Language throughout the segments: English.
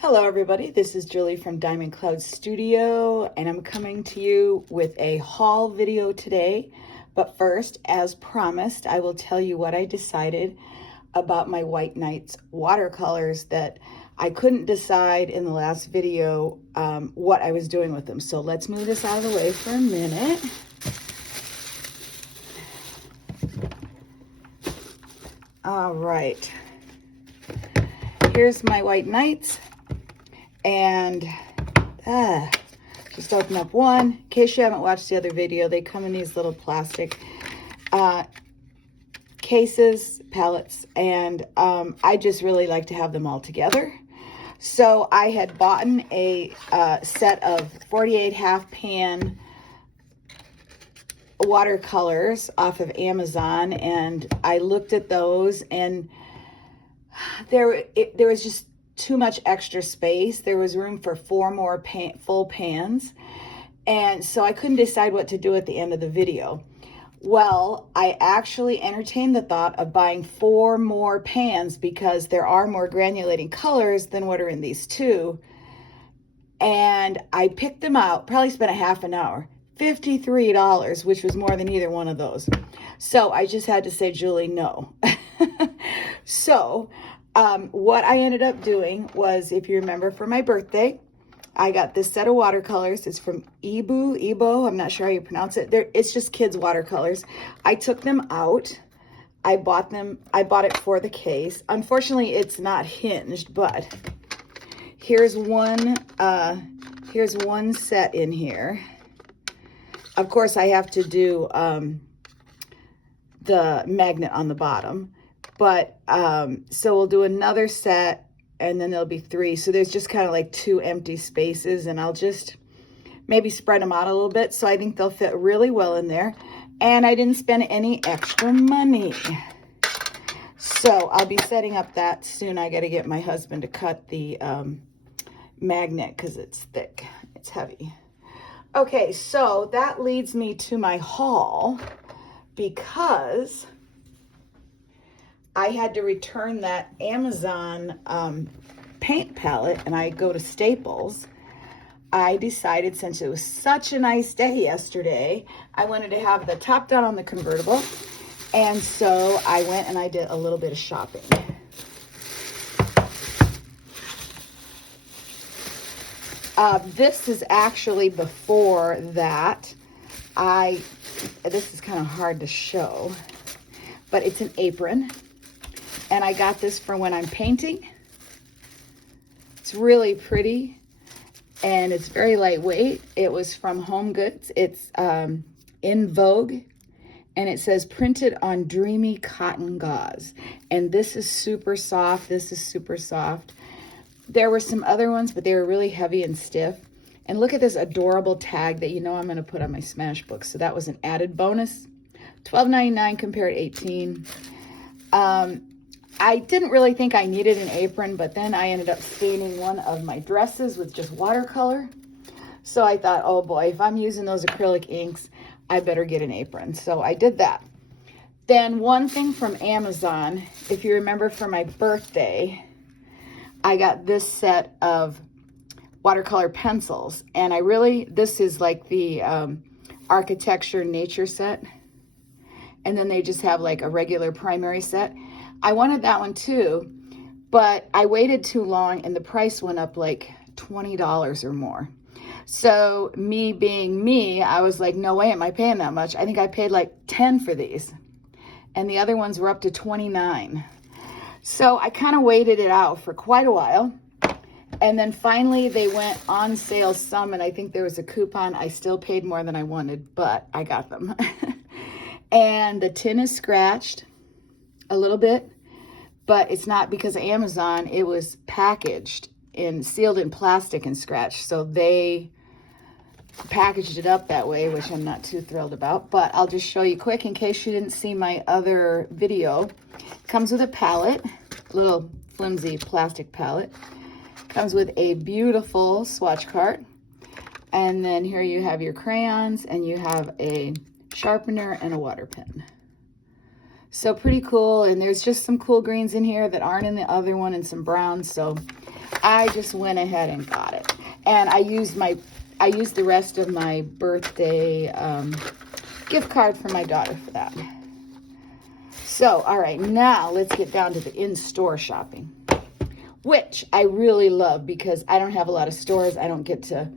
Hello everybody, this is Julie from Diamond Cloud Studio and I'm coming to you with a haul video today. But first, as promised, I will tell you what I decided about my White Nights watercolors that I couldn't decide in the last video what I was doing with them. So let's move this out of the way for a minute. All right, here's my White Nights. And just open up one. In case you haven't watched the other video, they come in these little plastic cases, pallets, and I just really like to have them all together. So I had bought a set of 48 half pan watercolors off of Amazon, and I looked at those, and there was just too much extra space. There was room for 4 more full pans, and so I couldn't decide what to do at the end of the video. Well, I actually entertained the thought of buying 4 more pans because there are more granulating colors than what are in these two, and I picked them out, probably spent a half an hour, $53, which was more than either one of those. So I just had to say, Julie, no. So what I ended up doing was, if you remember, for my birthday, I got this set of watercolors. It's from Ebo, I'm not sure how you pronounce it. It's just kids watercolors. I took them out. I bought it for the case. Unfortunately, it's not hinged, but here's one set in here. Of course, I have to do the magnet on the bottom. But, so we'll do another set, and then there'll be 3. So there's just kind of like 2 empty spaces, and I'll just maybe spread them out a little bit. So I think they'll fit really well in there. And I didn't spend any extra money. So I'll be setting up that soon. I got to get my husband to cut the magnet because it's thick. It's heavy. Okay, so that leads me to my haul, because I had to return that Amazon paint palette, and I go to Staples. I decided, since it was such a nice day yesterday, I wanted to have the top done on the convertible. And so I went and I did a little bit of shopping. This is actually before that. This is kind of hard to show, but it's an apron. And I got this for when I'm painting. It's really pretty, and it's very lightweight. It was from Home Goods. It's in Vogue, and it says printed on dreamy cotton gauze. And this is super soft. This is super soft. There were some other ones, but they were really heavy and stiff. And look at this adorable tag that I'm going to put on my Smash book. So that was an added bonus. $12.99 compared to $18. I didn't really think I needed an apron, but then I ended up staining one of my dresses with just watercolor. So I thought, oh boy, if I'm using those acrylic inks, I better get an apron. So I did that. Then one thing from Amazon, if you remember, for my birthday, I got this set of watercolor pencils. And this is like the architecture nature set. And then they just have like a regular primary set. I wanted that one too, but I waited too long and the price went up like $20 or more. So me being me, I was like, no way am I paying that much. I think I paid like $10 for these, and the other ones were up to $29. So I kind of waited it out for quite a while. And then finally they went on sale some, and I think there was a coupon. I still paid more than I wanted, but I got them. And the tin is scratched a little bit, but it's not because of Amazon. It was packaged and sealed in plastic and scratched. So they packaged it up that way, which I'm not too thrilled about, but I'll just show you quick in case you didn't see my other video. It comes with a palette, little flimsy plastic palette. Comes with a beautiful swatch card. And then here you have your crayons, and you have a sharpener and a water pen. So pretty cool. And there's just some cool greens in here that aren't in the other one and some browns. So I just went ahead and got it. And I used the rest of my birthday gift card for my daughter for that. So, all right, now let's get down to the in-store shopping, which I really love because I don't have a lot of stores. I don't get to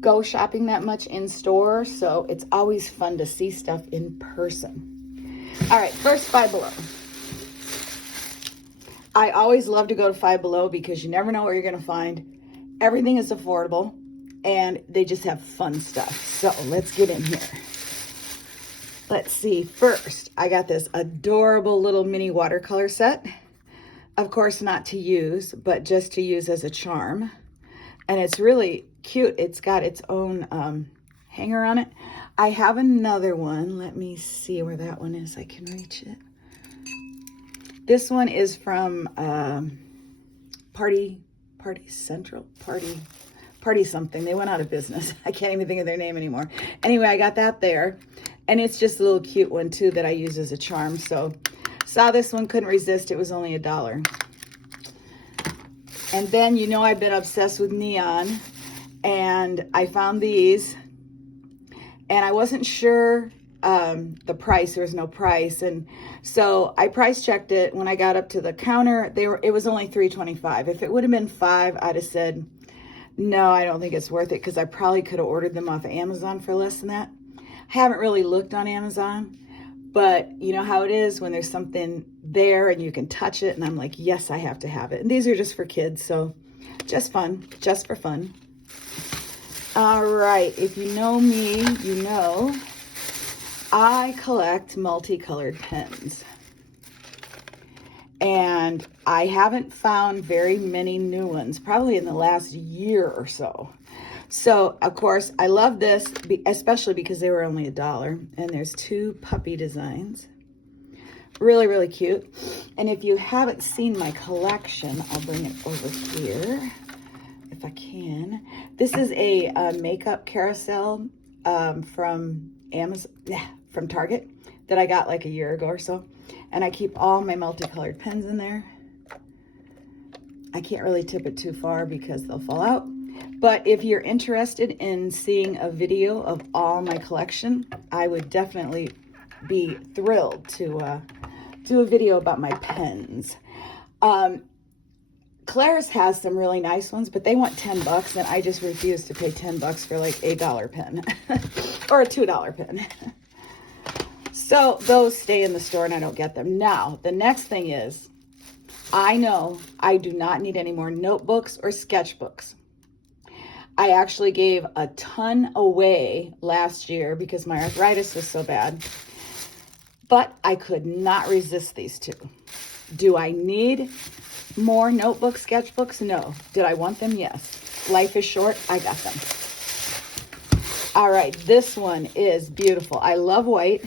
go shopping that much in store, so it's always fun to see stuff in person. All right, first, Five Below. I always love to go to Five Below because you never know what you're going to find. Everything is affordable, and they just have fun stuff. So let's get in here. Let's see. First, I got this adorable little mini watercolor set. Of course, not to use, but just to use as a charm. And it's really cute. It's got its own hanger on it. I have another one. Let me see where that one is. I can reach it. This one is from Party something. They went out of business. I can't even think of their name anymore. Anyway, I got that there. And it's just a little cute one too that I use as a charm. So saw this one, couldn't resist. It was only $1. And then, you know, I've been obsessed with neon, and I found these, and I wasn't sure the price. There was no price. And so I price checked it. When I got up to the counter, it was only $3.25. If it would have been $5, I'd have said, no, I don't think it's worth it, because I probably could have ordered them off of Amazon for less than that. I haven't really looked on Amazon, but you know how it is when there's something there and you can touch it, and I'm like, yes, I have to have it. And these are just for kids, so just fun, just for fun. All right, if you know me, you know I collect multicolored pens. And I haven't found very many new ones, probably in the last year or so. So, of course, I love this, especially because they were only $1. And there's 2 puppy designs. Really, really cute. And if you haven't seen my collection, I'll bring it over here if I can. This is a makeup carousel from Amazon, from Target, that I got like a year ago or so. And I keep all my multicolored pens in there. I can't really tip it too far because they'll fall out. But if you're interested in seeing a video of all my collection, I would definitely be thrilled to do a video about my pens. Claire's has some really nice ones, but they want $10, and I just refuse to pay $10 for like a $1 pen or a $2 pen. So those stay in the store and I don't get them. Now, the next thing is, I know I do not need any more notebooks or sketchbooks. I actually gave a ton away last year because my arthritis was so bad, but I could not resist these 2. Do I need more notebooks, sketchbooks? No. Did I want them? Yes. Life is short. I got them. All right. This one is beautiful. I love white,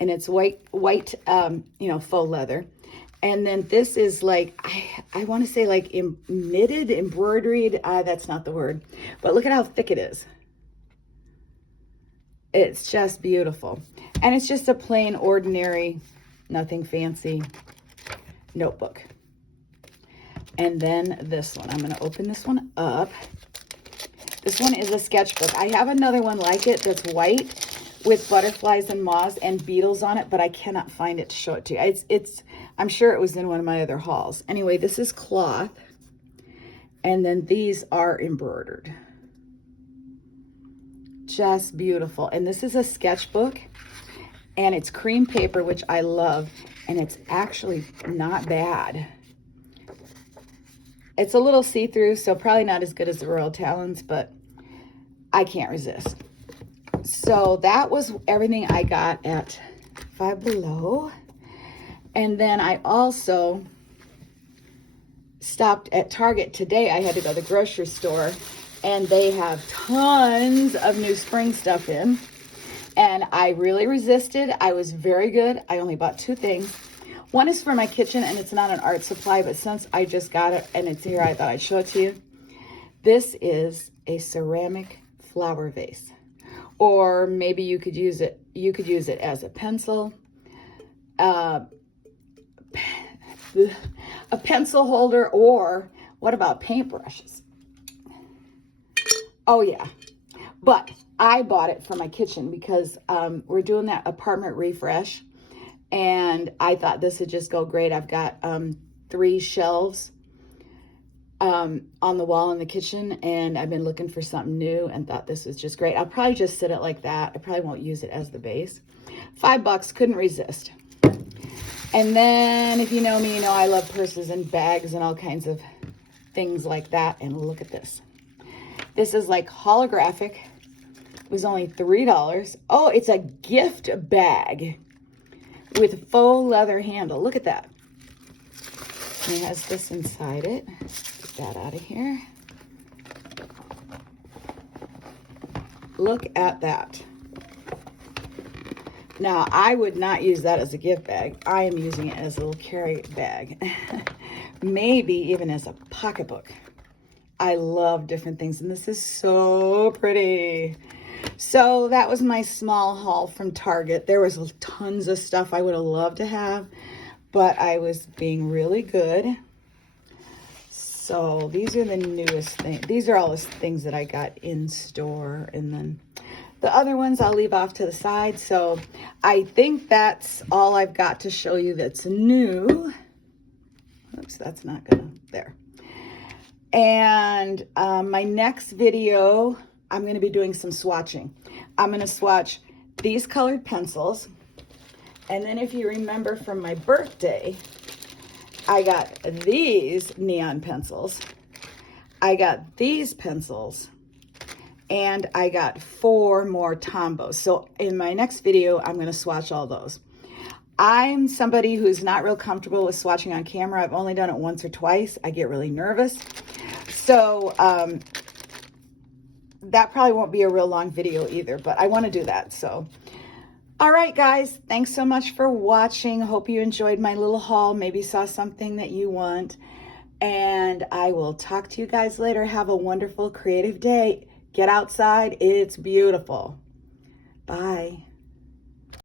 and it's white, faux leather. And then this is like, I want to say like knitted, embroidered. That's not the word. But look at how thick it is. It's just beautiful. And it's just a plain, ordinary, nothing fancy notebook. And then this one. I'm going to open this one up. This one is a sketchbook. I have another one like it that's white with butterflies and moths and beetles on it, but I cannot find it to show it to you. I'm sure it was in one of my other hauls. Anyway, this is cloth, and then these are embroidered. Just beautiful. And this is a sketchbook, and it's cream paper, which I love, and it's actually not bad. It's a little see-through, so probably not as good as the Royal Talons, but I can't resist. So that was everything I got at Five Below. And then I also stopped at Target today. I had to go to the grocery store, and they have tons of new spring stuff in. And I really resisted. I was very good. I only bought 2 things. One is for my kitchen, and it's not an art supply, but since I just got it and it's here, I thought I'd show it to you. This is a ceramic flower vase. Or maybe you could use it as a pencil. a pencil holder, or what about paintbrushes? Oh yeah, but I bought it for my kitchen because we're doing that apartment refresh, and I thought this would just go great. I've got 3 shelves on the wall in the kitchen, and I've been looking for something new and thought this was just great. I'll probably just sit it like that. I probably won't use it as the base. $5, couldn't resist. And then if you know me, you know I love purses and bags and all kinds of things like that. And look at this. This is like holographic. It was only $3. Oh, it's a gift bag with faux leather handle. Look at that. And it has this inside it. Get that out of here. Look at that. Now, I would not use that as a gift bag. I am using it as a little carry bag. Maybe even as a pocketbook. I love different things, and this is so pretty. So that was my small haul from Target. There was tons of stuff I would have loved to have, but I was being really good. So these are the newest things. These are all the things that I got in store, and then the other ones I'll leave off to the side. So I think that's all I've got to show you that's new. Oops, that's not gonna, there. And my next video, I'm gonna be doing some swatching. I'm gonna swatch these colored pencils. And then if you remember from my birthday, I got these neon pencils. I got these pencils. And I got 4 more Tombos. So in my next video, I'm gonna swatch all those. I'm somebody who's not real comfortable with swatching on camera. I've only done it once or twice. I get really nervous. So that probably won't be a real long video either, but I wanna do that, so. All right, guys, thanks so much for watching. Hope you enjoyed my little haul, maybe saw something that you want. And I will talk to you guys later. Have a wonderful, creative day. Get outside, it's beautiful. Bye.